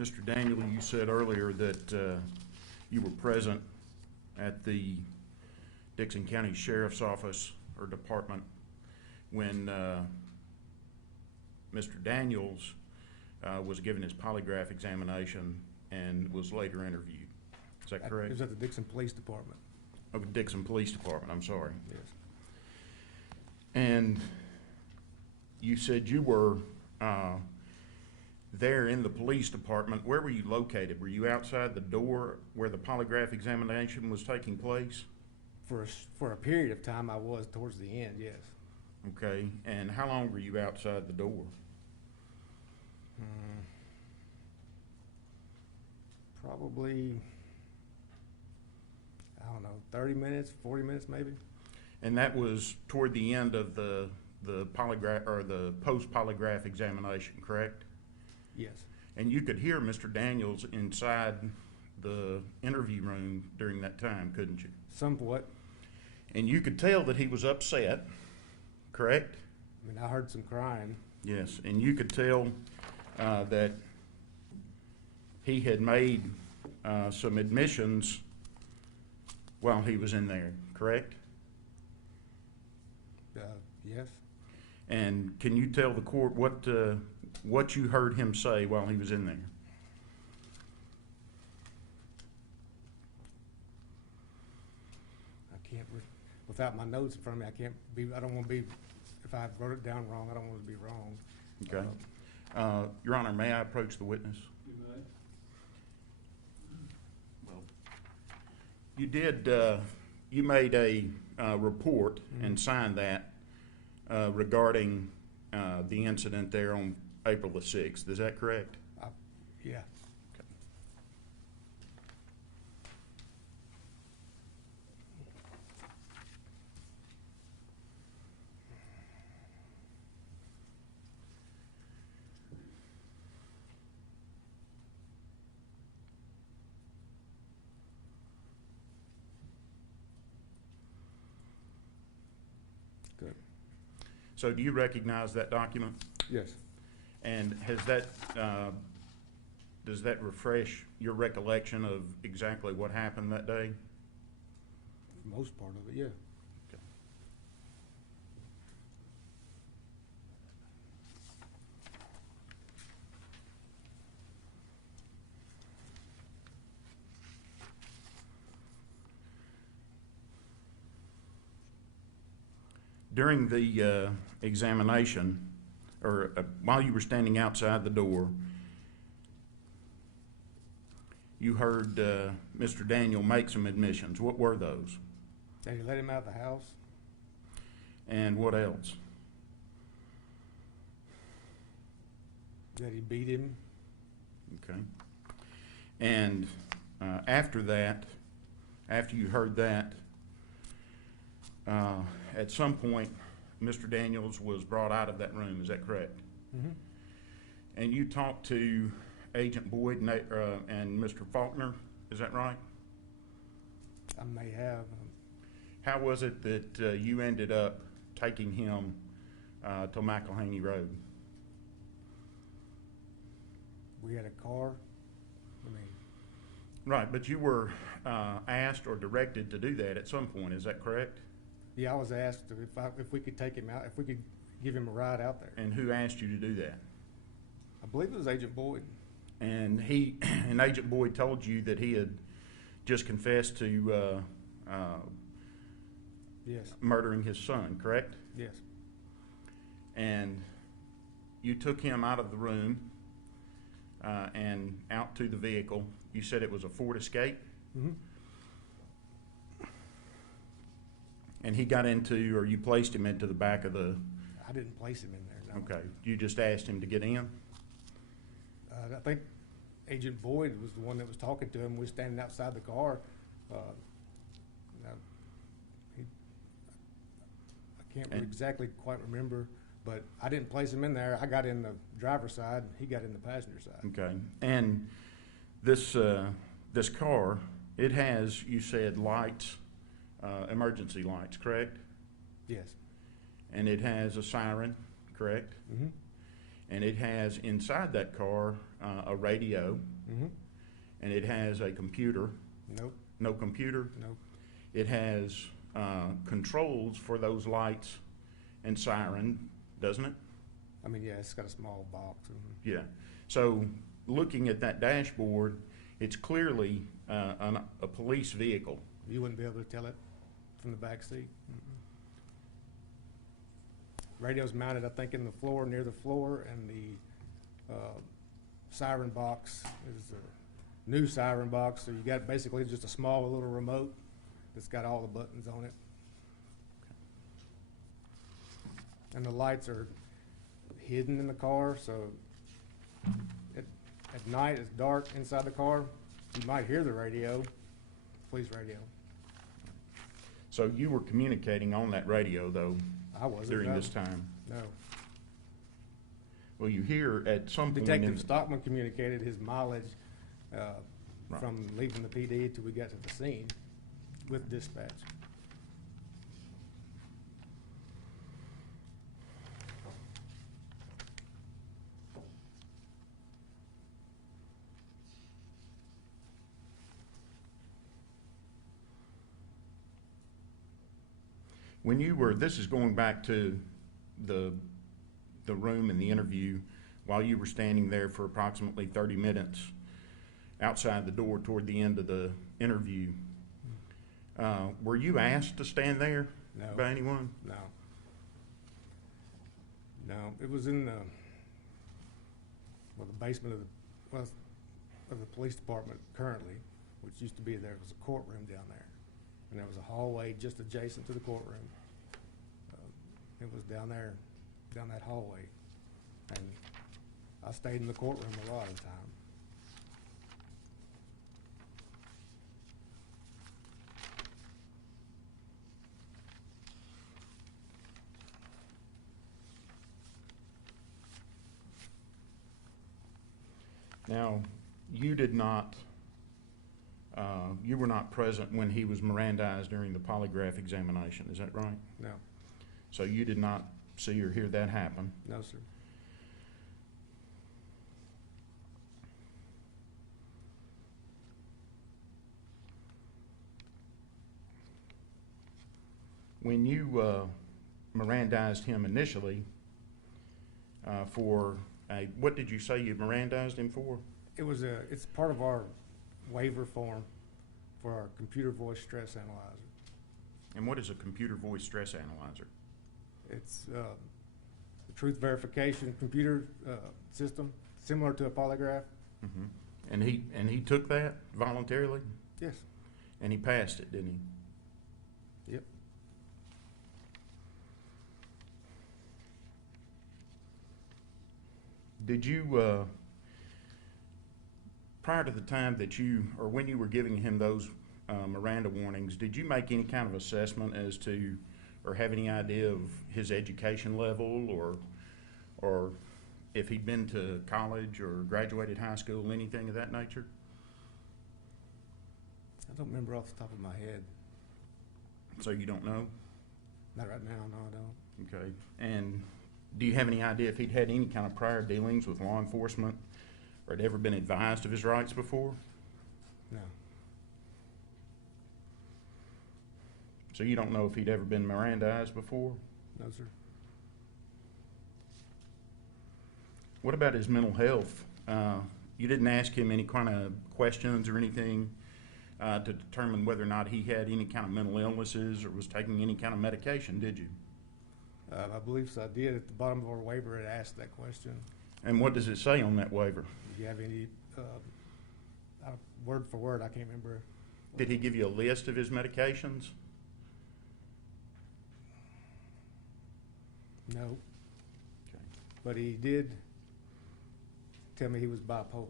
Mr. Daniel, you said earlier that you were present at the Dixon County Sheriff's Office or Department when Mr. Daniels was given his polygraph examination and was later interviewed. Is that correct? It was at the Dixon Police Department. Oh, Dixon Police Department, I'm sorry. Yes. And you said you were there in the police department. Where were you located? Were you outside the door where the polygraph examination was taking place? For a period of time, I was towards the end, yes. Okay, and how long were you outside the door? Probably, I don't know, 30 minutes, 40 minutes maybe. And that was toward the end of the polygraph or the post-polygraph examination, correct? Yes. And you could hear Mr. Daniels inside the interview room during that time, couldn't you? Somewhat. And you could tell that he was upset, correct? I mean, I heard some crying. Yes, and you could tell that he had made some admissions while he was in there, correct? Yes. And can you tell the court what you heard him say while he was in there? I can't, without my notes in front of me, I don't want to be, if I wrote it down wrong, I don't want to be wrong. Okay. Your Honor, may I approach the witness? You may. Well, you did, you made a report and signed that regarding the incident there on April the 6th. Is that correct? Yeah. Good. So do you recognize that document? Yes. And has that, does that refresh your recollection of exactly what happened that day? Most part of it, yeah. Okay. During the examination, or while you were standing outside the door, you heard Mr. Daniel make some admissions. What were those? That he let him out of the house. And what else? That he beat him. Okay. And after that, after you heard that, at some point, Mr. Daniels was brought out of that room. Is that correct? Mm-hmm. And you talked to Agent Boyd and Mr. Faulkner. Is that right? I may have. How was it that you ended up taking him to McElhaney Road? We had a car. I mean, Right, but you were asked or directed to do that at some point. Is that correct? yeah, I was asked if we could take him out, if we could give him a ride out there. And who asked you to do that? I believe it was Agent Boyd. And and Agent Boyd told you that he had just confessed to Yes. murdering his son, correct? Yes. And you took him out of the room and out to the vehicle. You said it was a Ford Escape? Mm-hmm. And he got into, or you placed him into the back of the, I didn't place him in there, no. okay. You just asked him to get in? I think Agent Boyd was the one that was talking to him. We were standing outside the car. Now, I can't exactly quite remember, but I didn't place him in there. I got in the driver's side, he got in the passenger side. Okay. And this this car, it has, you said, lights, emergency lights, correct? Yes. And it has a siren, correct? Mm-hmm. and it has inside that car a radio, Mm-hmm. and it has a computer. Nope, No computer. nope. It has controls for those lights and siren, doesn't it? I mean, yeah, it's got a small box. Mhm. Yeah. So looking at that dashboard, it's clearly a police vehicle. You wouldn't be able to tell it from the back seat. Radio's mounted, I think, in the floor, near the floor, and the siren box is a new siren box. So you got basically just a small little remote that's got all the buttons on it. And the lights are hidden in the car, so at night it's dark inside the car. You might hear the radio, police radio. So you were communicating on that radio, though, I wasn't. during no. this time. No. Well, you hear at some point Detective Stockman communicated his mileage Right. from leaving the PD till we got to the scene with dispatch. When you were, this is going back to the room and the interview, while you were standing there for approximately 30 minutes outside the door toward the end of the interview, were you asked to stand there No. by anyone? No. No, it was in the basement of the police department currently, which used to be there. Was a courtroom down there, and there was a hallway just adjacent to the courtroom. It was down there, down that hallway, and I stayed in the courtroom a lot of the time. Now, you did not, you were not present when he was Mirandized during the polygraph examination, is that right? No, So you did not see or hear that happen. no, sir. When you Mirandized him initially for what did you say you Mirandized him for? It's part of our waiver form for our computer voice stress analyzer. And what is a computer voice stress analyzer? It's the truth verification computer system, similar to a polygraph. Mm-hmm. And he took that voluntarily, Yes. and he passed it, didn't he? Yep. Did you, prior to the time that you, or when you were giving him those Miranda warnings, did you make any kind of assessment as to, or have any idea of his education level, or if he'd been to college or graduated high school, anything of that nature? I don't remember off the top of my head. So you don't know? Not right now, no, I don't. Okay. And do you have any idea if he'd had any kind of prior dealings with law enforcement, or had ever been advised of his rights before? No. So you don't know if he'd ever been Mirandized before? No, sir. What about his mental health? You didn't ask him any kind of questions or anything to determine whether or not he had any kind of mental illnesses or was taking any kind of medication, did you? I believe so. I did. At the bottom of our waiver, it asked that question. And what does it say on that waiver? Do you have any, word for word, I can't remember. Did he give you a list of his medications? No. Okay. But he did tell me he was bipolar.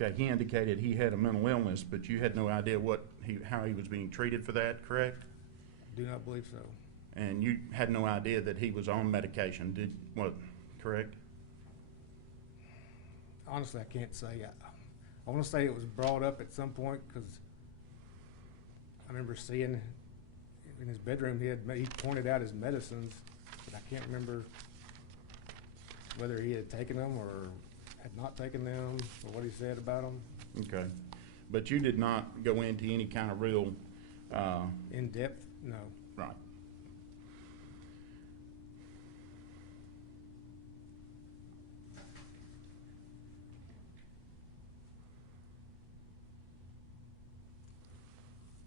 Okay, he indicated he had a mental illness, but you had no idea how he was being treated for that, correct? Do not believe so. And you had no idea that he was on medication, correct? Honestly, I can't say. I want to say it was brought up at some point because I remember seeing in his bedroom he pointed out his medicines, but I can't remember whether he had taken them or had not taken them, or what he said about them. Okay. But you did not go into any kind of real, In depth, no. right.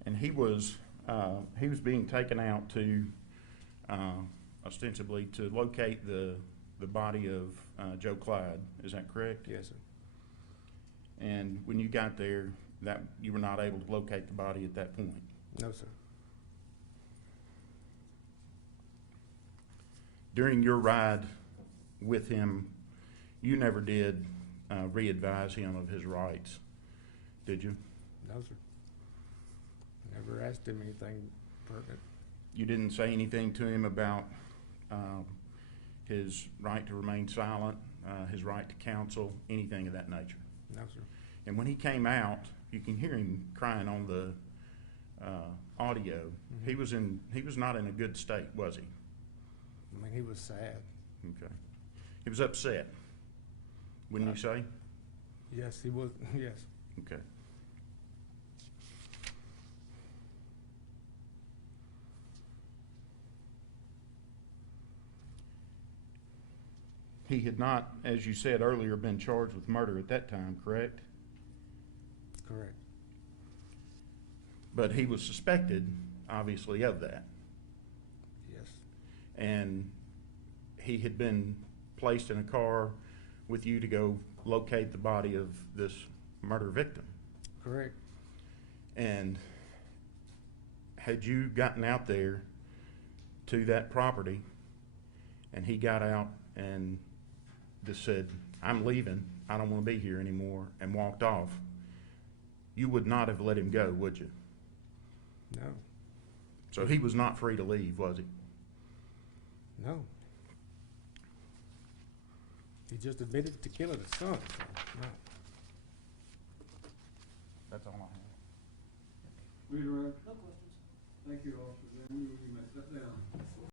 And he was being taken out to, ostensibly to locate the body of Joe Clyde. Is that correct? Yes, sir. And when you got there, that you were not able to locate the body at that point. No, sir. During your ride with him, you never did re-advise him of his rights, did you? No, sir. Never asked him anything pertinent. You didn't say anything to him about his right to remain silent, his right to counsel, anything of that nature? No, sir. And when he came out, you can hear him crying on the audio. Mm-hmm. He was not in a good state, was he? I mean, he was sad. Okay. He was upset, wouldn't you say? Yes, he was. Yes. Okay. He had not, as you said earlier, been charged with murder at that time, correct? Correct. But he was suspected, obviously, of that. Yes. And he had been placed in a car with you to go locate the body of this murder victim. Correct. And had you gotten out there to that property and he got out and just said, "I'm leaving, I don't want to be here anymore," and walked off, you would not have let him go, would you? No. So he was not free to leave, was he? No. He just admitted to killing his son. So, no. That's all I have. Redirect. No questions. Thank you, Officer. Then you may sit down.